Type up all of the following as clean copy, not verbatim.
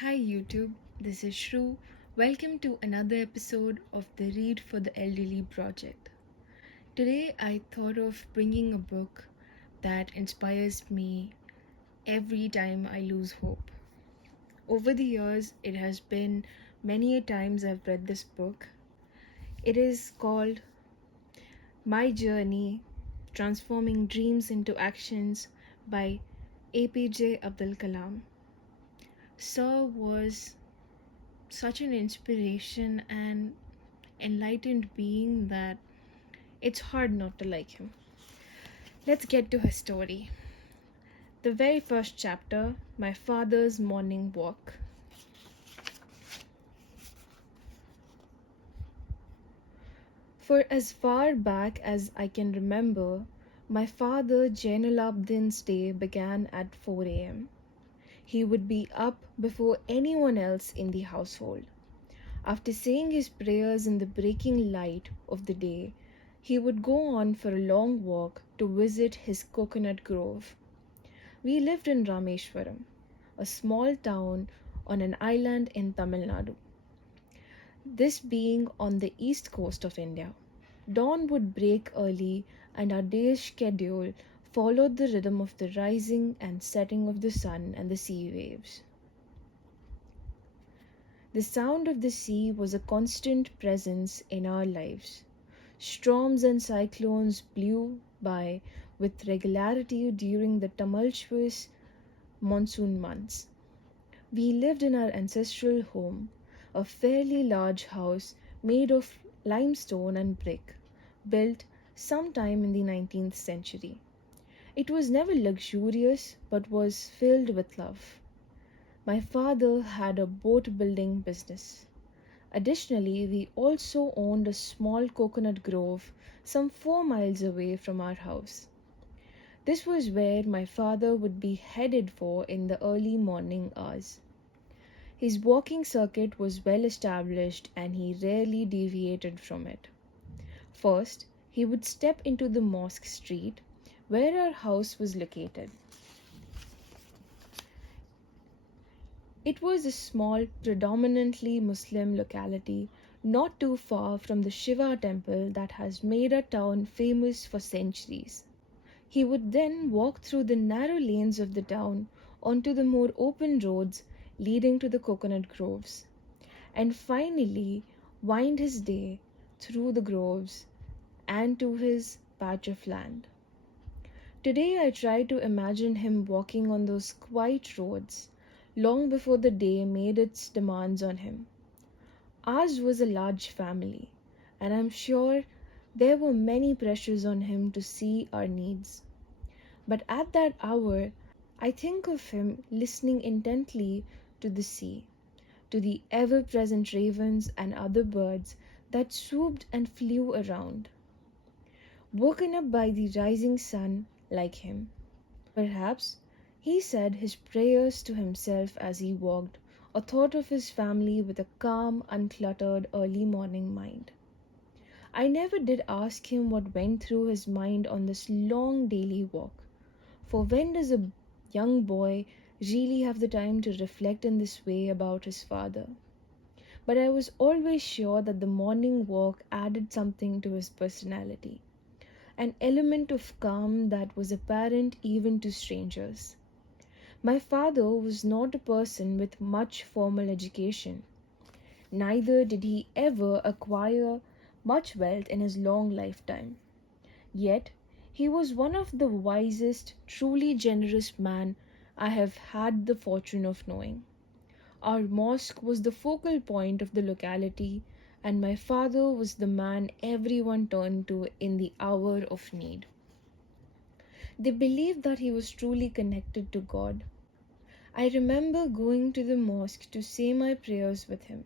Hi YouTube, this is Shru. Welcome to another episode of the Read for the Elderly project. Today I thought of bringing a book that inspires me every time I lose hope. Over the years, it has been many a times I've read this book. It is called My Journey, Transforming Dreams into Actions by A.P.J. Abdul Kalam. Sir was such an inspiration and enlightened being that it's hard not to like him. Let's get to his story. The very first chapter, My Father's Morning Walk. For as far back as I can remember, my father Jainalabdin's day began at 4 a.m. He would be up before anyone else in the household. After saying his prayers in the breaking light of the day, he would go on for a long walk to visit his coconut grove. We lived in Rameshwaram, a small town on an island in Tamil Nadu. This being on the east coast of India. Dawn would break early, and our day's schedule followed the rhythm of the rising and setting of the sun and the sea waves. The sound of the sea was a constant presence in our lives. Storms and cyclones blew by with regularity during the tumultuous monsoon months. We lived in our ancestral home, a fairly large house made of limestone and brick, built sometime in the 19th century. It was never luxurious but was filled with love. My father had a boat building business. Additionally, we also owned a small coconut grove some 4 miles away from our house. This was where my father would be headed for in the early morning hours. His walking circuit was well established and he rarely deviated from it. First, he would step into the mosque street where our house was located. It was a small, predominantly Muslim locality not too far from the Shiva temple that has made our town famous for centuries. He would then walk through the narrow lanes of the town onto the more open roads leading to the coconut groves, and finally wind his day through the groves and to his patch of land. Today I try to imagine him walking on those quiet roads long before the day made its demands on him. Ours was a large family, and I'm sure there were many pressures on him to see our needs. But at that hour, I think of him listening intently to the sea, to the ever present ravens and other birds that swooped and flew around, woken up by the rising sun like him. Perhaps he said his prayers to himself as he walked, or thought of his family with a calm, uncluttered early morning mind. I never did ask him what went through his mind on this long daily walk, for when does a young boy really have the time to reflect in this way about his father? But I was always sure that the morning walk added something to his personality, an element of calm that was apparent even to strangers. My father was not a person with much formal education. Neither did he ever acquire much wealth in his long lifetime. Yet, he was one of the wisest, truly generous men I have had the fortune of knowing. Our mosque was the focal point of the locality, and my father was the man everyone turned to in the hour of need. They believed that he was truly connected to God. I remember going to the mosque to say my prayers with him.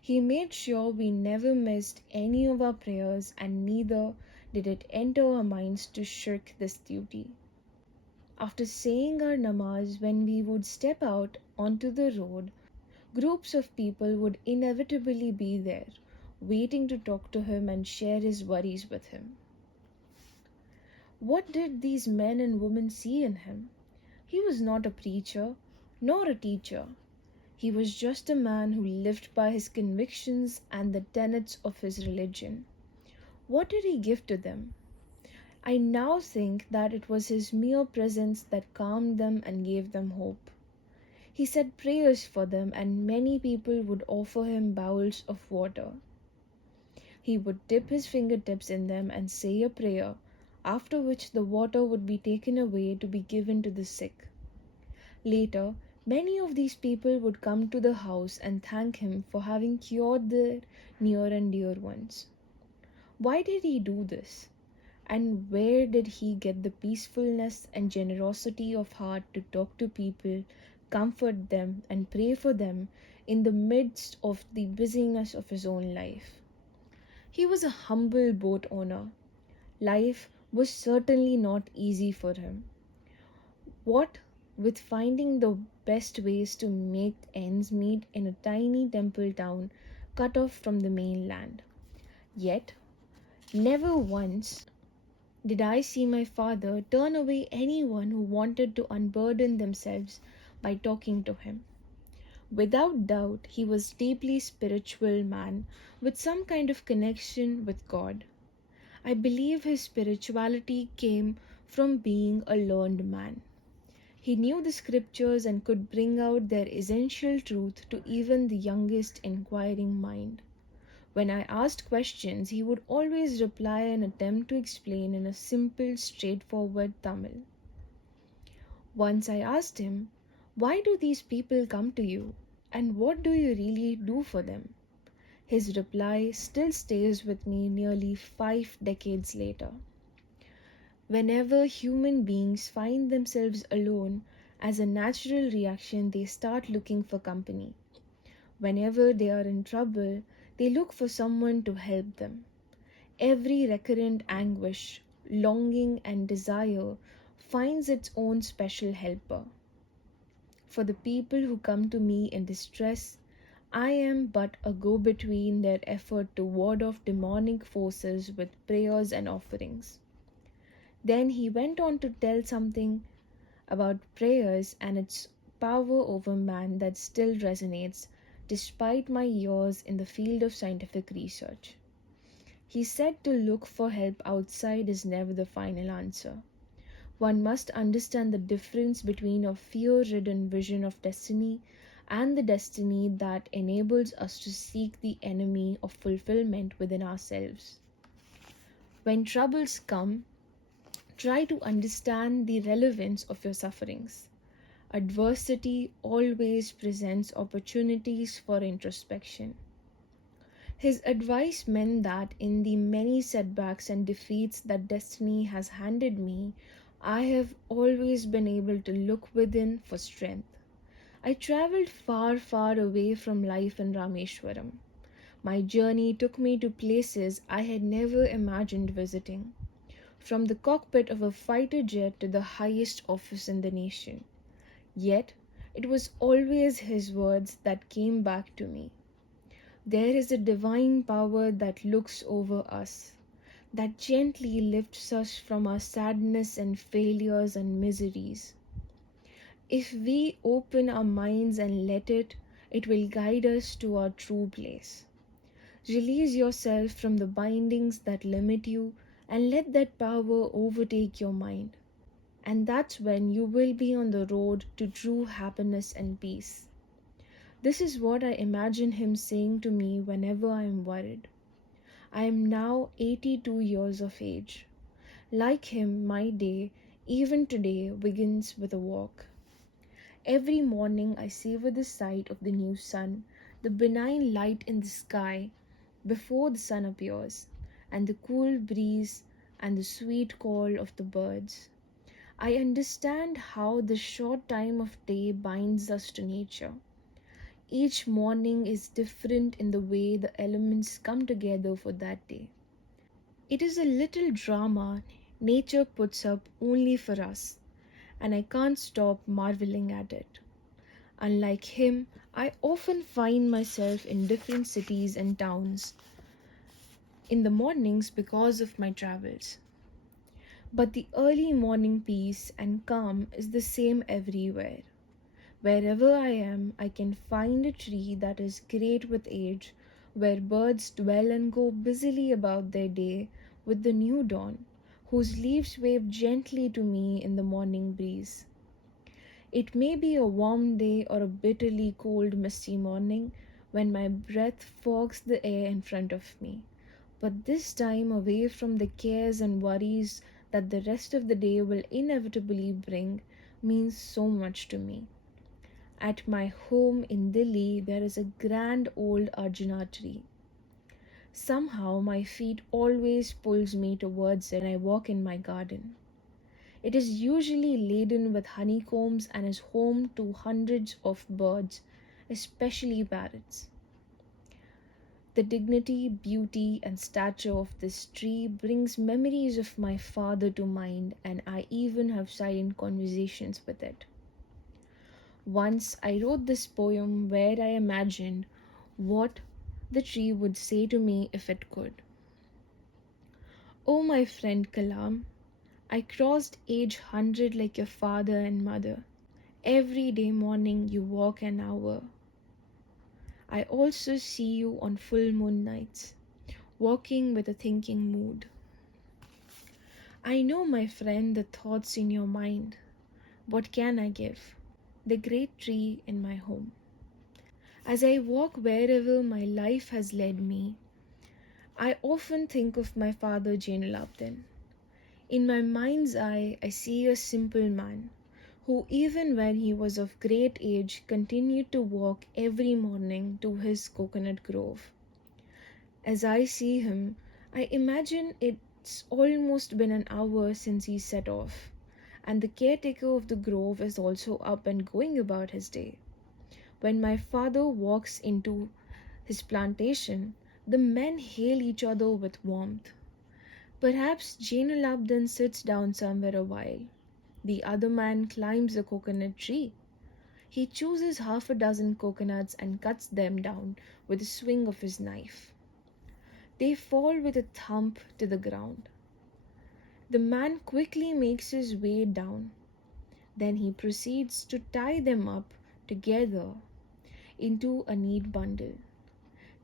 He made sure we never missed any of our prayers, and neither did it enter our minds to shirk this duty. After saying our namaz, when we would step out onto the road, groups of people would inevitably be there, waiting to talk to him and share his worries with him. What did these men and women see in him? He was not a preacher, nor a teacher. He was just a man who lived by his convictions and the tenets of his religion. What did he give to them? I now think that it was his mere presence that calmed them and gave them hope. He said prayers for them, and many people would offer him bowls of water. He would dip his fingertips in them and say a prayer, after which the water would be taken away to be given to the sick. Later, many of these people would come to the house and thank him for having cured their near and dear ones. Why did he do this? And where did he get the peacefulness and generosity of heart to talk to people, comfort them, and pray for them in the midst of the busyness of his own life? He was a humble boat owner. Life was certainly not easy for him. What with finding the best ways to make ends meet in a tiny temple town cut off from the mainland. Yet, never once did I see my father turn away anyone who wanted to unburden themselves by talking to him. Without doubt, he was a deeply spiritual man with some kind of connection with God. I believe his spirituality came from being a learned man. He knew the scriptures and could bring out their essential truth to even the youngest inquiring mind. When I asked questions, he would always reply and attempt to explain in a simple, straightforward Tamil. Once I asked him, "Why do these people come to you? And what do you really do for them?" His reply still stays with me nearly 5 decades later. Whenever human beings find themselves alone, as a natural reaction, they start looking for company. Whenever they are in trouble, they look for someone to help them. Every recurrent anguish, longing, and desire finds its own special helper. For the people who come to me in distress, I am but a go between their effort to ward off demonic forces with prayers and offerings. Then he went on to tell something about prayers and its power over man that still resonates despite my years in the field of scientific research. He said to look for help outside is never the final answer. One must understand the difference between a fear-ridden vision of destiny and the destiny that enables us to seek the enemy of fulfillment within ourselves. When troubles come, try to understand the relevance of your sufferings. Adversity always presents opportunities for introspection. His advice meant that in the many setbacks and defeats that destiny has handed me, I have always been able to look within for strength. I traveled far, far away from life in Rameshwaram. My journey took me to places I had never imagined visiting, from the cockpit of a fighter jet to the highest office in the nation. Yet, it was always his words that came back to me. There is a divine power that looks over us, that gently lifts us from our sadness and failures and miseries. If we open our minds and let it, it will guide us to our true place. Release yourself from the bindings that limit you and let that power overtake your mind. And that's when you will be on the road to true happiness and peace. This is what I imagine him saying to me whenever I am worried. I am now 82 years of age. Like him, my day, even today, begins with a walk. Every morning I savor the sight of the new sun, the benign light in the sky before the sun appears, and the cool breeze and the sweet call of the birds. I understand how the short time of day binds us to nature. Each morning is different in the way the elements come together for that day. It is a little drama nature puts up only for us, and I can't stop marveling at it. Unlike him, I often find myself in different cities and towns in the mornings because of my travels. But the early morning peace and calm is the same everywhere. Wherever I am, I can find a tree that is great with age, where birds dwell and go busily about their day with the new dawn, whose leaves wave gently to me in the morning breeze. It may be a warm day or a bitterly cold, misty morning when my breath fogs the air in front of me. But this time away from the cares and worries that the rest of the day will inevitably bring means so much to me. At my home in Delhi, there is a grand old Arjuna tree. Somehow my feet always pulls me towards it when I walk in my garden. It is usually laden with honeycombs and is home to hundreds of birds, especially parrots. The dignity, beauty, and stature of this tree brings memories of my father to mind, and I even have silent conversations with it. Once I wrote this poem where I imagined what the tree would say to me if it could. Oh, my friend Kalam, I crossed age 100 like your father and mother. Every day morning you walk an hour. I also see you on full moon nights, walking with a thinking mood. I know, my friend, the thoughts in your mind. What can I give? The great tree in my home. As I walk wherever my life has led me, I often think of my father Jainulabdin. In my mind's eye, I see a simple man who, even when he was of great age, continued to walk every morning to his coconut grove. As I see him, I imagine it's almost been an hour since he set off, and the caretaker of the grove is also up and going about his day. When my father walks into his plantation, the men hail each other with warmth. Perhaps Jainulabdin sits down somewhere a while. The other man climbs a coconut tree. He chooses half a dozen coconuts and cuts them down with a swing of his knife. They fall with a thump to the ground. The man quickly makes his way down. Then he proceeds to tie them up together into a neat bundle.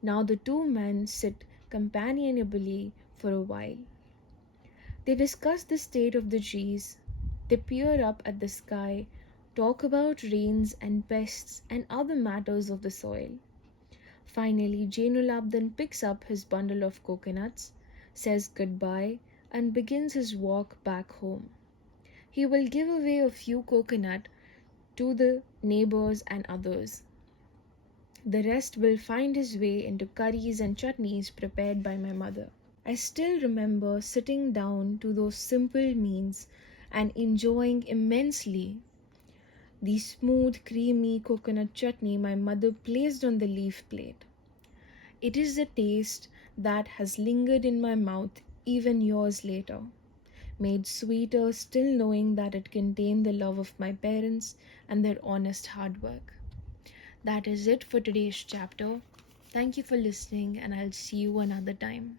Now the two men sit companionably for a while. They discuss the state of the trees. They peer up at the sky, talk about rains and pests and other matters of the soil. Finally, Jainulabdin picks up his bundle of coconuts, says goodbye, and begins his walk back home. He will give away a few coconut to the neighbors and others. The rest will find his way into curries and chutneys prepared by my mother. I still remember sitting down to those simple meals and enjoying immensely the smooth, creamy coconut chutney my mother placed on the leaf plate. It is a taste that has lingered in my mouth even years later, made sweeter still knowing that it contained the love of my parents and their honest hard work. That is it for today's chapter. Thank you for listening, and I'll see you another time.